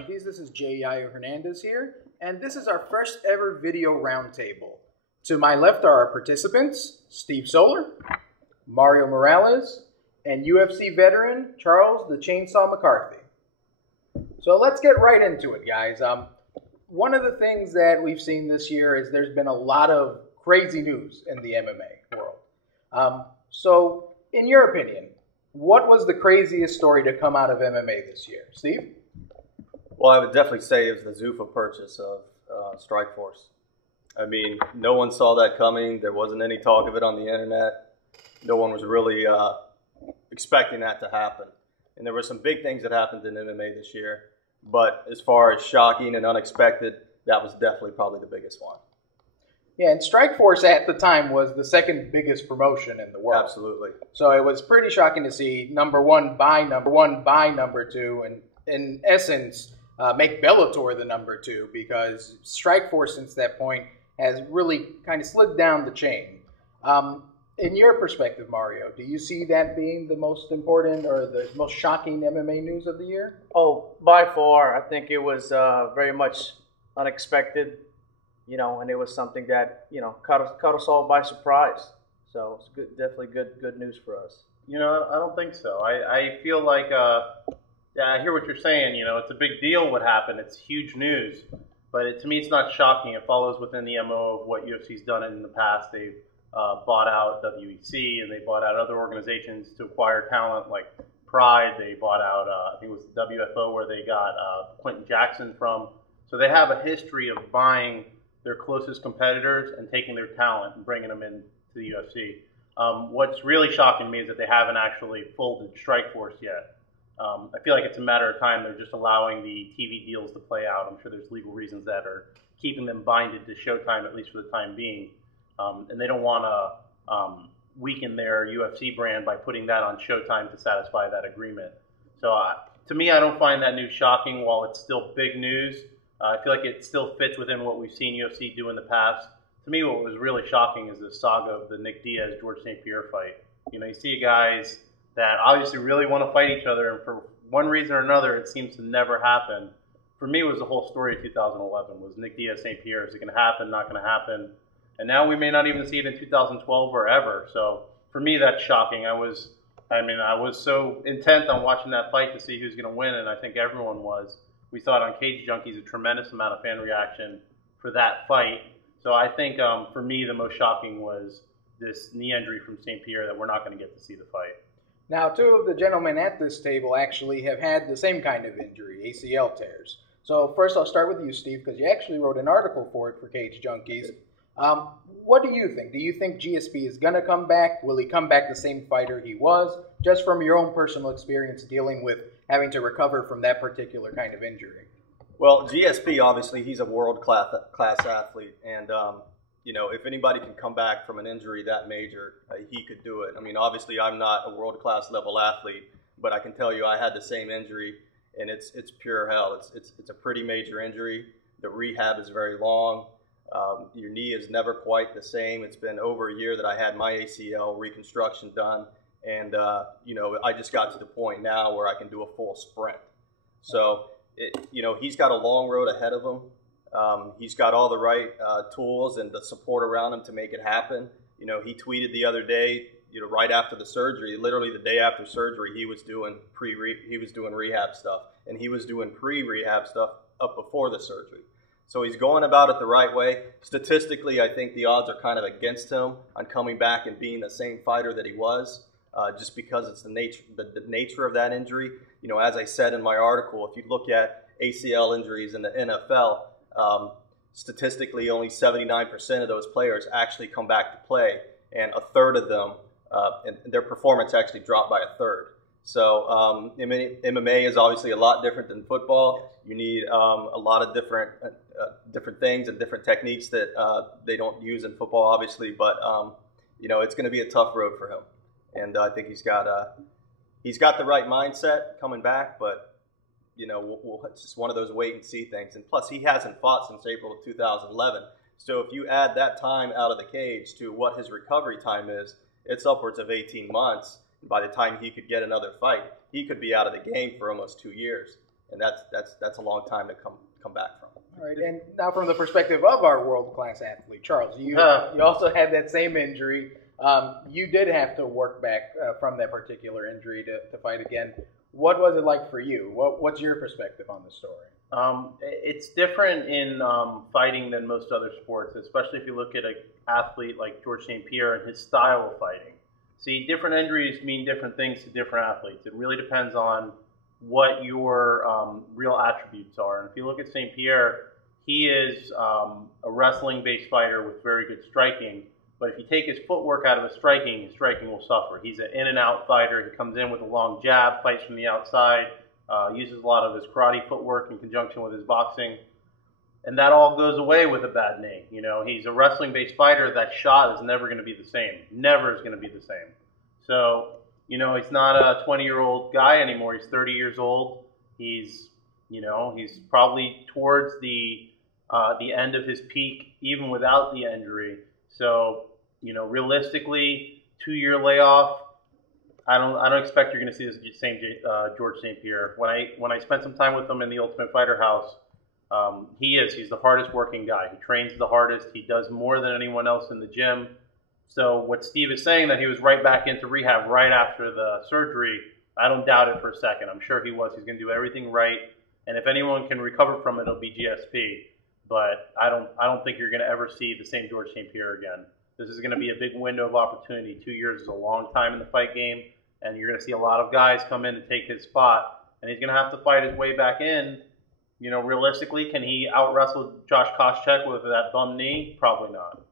CageJunkies. This is J.I.O. Hernandez here, and this is our first ever video roundtable. To my left are our participants, Steve Solar, Mario Morales, and UFC veteran Charles the Chainsaw McCarthy. So let's get right into it, guys. One of the things that we've seen this year is there's been a lot of crazy news in the MMA world. So in your opinion, what was the craziest story to come out of MMA this year? Steve? Well, I would definitely say it was the Zuffa purchase of Strikeforce. I mean, no one saw that coming. There wasn't any talk of it on the internet. No one was really expecting that to happen. And there were some big things that happened in MMA this year. But as far as shocking and unexpected, that was definitely probably the biggest one. Yeah, and Strikeforce at the time was the second biggest promotion in the world. Absolutely. So it was pretty shocking to see number one buy number two, and in essence, make Bellator the number two, because Strikeforce since that point has really kind of slid down the chain. In your perspective, Mario, do you see that being the most important or the most shocking MMA news of the year? Oh, by far. I think it was very much unexpected, and it was something that, caught us all by surprise. So it's good, definitely good news for us. I don't think so. I feel like, I hear what you're saying. It's a big deal what happened. It's huge news. But to me, it's not shocking. It follows within the MO of what UFC's done in the past. They've bought out WEC, and they bought out other organizations to acquire talent like Pride. They bought out, I think it was WFO, where they got Quentin Jackson from. So they have a history of buying their closest competitors and taking their talent and bringing them into the UFC. What's really shocking me is that they haven't actually folded Strikeforce yet. I feel like it's a matter of time. They're just allowing the TV deals to play out. I'm sure there's legal reasons that are keeping them binded to Showtime, at least for the time being. And they don't want to weaken their UFC brand by putting that on Showtime to satisfy that agreement. So to me, I don't find that news shocking. While it's still big news, I feel like it still fits within what we've seen UFC do in the past. To me, what was really shocking is the saga of the Nick Diaz-George St. Pierre fight. You see guys that obviously really want to fight each other, and for one reason or another, it seems to never happen. For me, it was the whole story of 2011, was Nick Diaz-St. Pierre. Is it going to happen, not going to happen? And now we may not even see it in 2012 or ever. So for me, that's shocking. I was so intent on watching that fight to see who's going to win, and I think everyone was. We saw it on CageJunkies, a tremendous amount of fan reaction for that fight. So I think for me, the most shocking was this knee injury from St. Pierre that we're not going to get to see the fight. Now, two of the gentlemen at this table actually have had the same kind of injury, ACL tears. So first I'll start with you, Steve, because you actually wrote an article for it for CageJunkies. What do you think? Do you think GSP is going to come back? Will he come back the same fighter he was? Just from your own personal experience dealing with having to recover from that particular kind of injury. Well, GSP, obviously, he's a world-class athlete. And, if anybody can come back from an injury that major, he could do it. I mean, obviously, I'm not a world-class level athlete, but I can tell you I had the same injury, and it's pure hell. It's a pretty major injury. The rehab is very long. Your knee is never quite the same. It's been over a year that I had my ACL reconstruction done. And, I just got to the point now where I can do a full sprint. So, he's got a long road ahead of him. He's got all the right tools and the support around him to make it happen. He tweeted the other day, right after the surgery, literally the day after surgery, he was doing rehab stuff. And he was doing pre-rehab stuff up before the surgery. So he's going about it the right way. Statistically, I think the odds are kind of against him on coming back and being the same fighter that he was, just because it's the nature of that injury. As I said in my article, if you look at ACL injuries in the NFL, statistically only 79% of those players actually come back to play, and a third of them, and their performance actually dropped by a third. So MMA is obviously a lot different than football. You need a lot of different things and different techniques that they don't use in football, obviously. But it's going to be a tough road for him, and I think he's got the right mindset coming back. But it's just one of those wait and see things. And plus, he hasn't fought since April of 2011. So if you add that time out of the cage to what his recovery time is, it's upwards of 18 months. By the time he could get another fight, he could be out of the game for almost 2 years. and that's a long time to come back from. All right, and now from the perspective of our world-class athlete, Charles, you also had that same injury. You did have to work back from that particular injury to fight again. What was it like for you? What's your perspective on the story? It's different in fighting than most other sports, especially if you look at an athlete like George St. Pierre and his style of fighting. See, different injuries mean different things to different athletes. It really depends on what your real attributes are. And if you look at St. Pierre, he is a wrestling-based fighter with very good striking. But if you take his footwork out of his striking will suffer. He's an in-and-out fighter. He comes in with a long jab, fights from the outside, uses a lot of his karate footwork in conjunction with his boxing. And that all goes away with a bad knee. You know, he's a wrestling-based fighter. That shot is never going to be the same. Never is going to be the same. So, you know, he's not a 20-year-old guy anymore. He's 30 years old. He's probably towards the end of his peak, even without the injury. So, you know, realistically, 2-year layoff. I don't expect you're going to see the same George St. Pierre. When I spent some time with him in the Ultimate Fighter House, he's the hardest working guy. He trains the hardest. He does more than anyone else in the gym. So what Steve is saying, that he was right back into rehab right after the surgery, I don't doubt it for a second. I'm sure he was. He's going to do everything right. And if anyone can recover from it, it'll be GSP. But I don't think you're going to ever see the same George St. Pierre again. This is going to be a big window of opportunity. 2 years is a long time in the fight game. And you're going to see a lot of guys come in to take his spot. And he's going to have to fight his way back in. You know, realistically, can he out-wrestle Josh Koscheck with that bum knee? Probably not.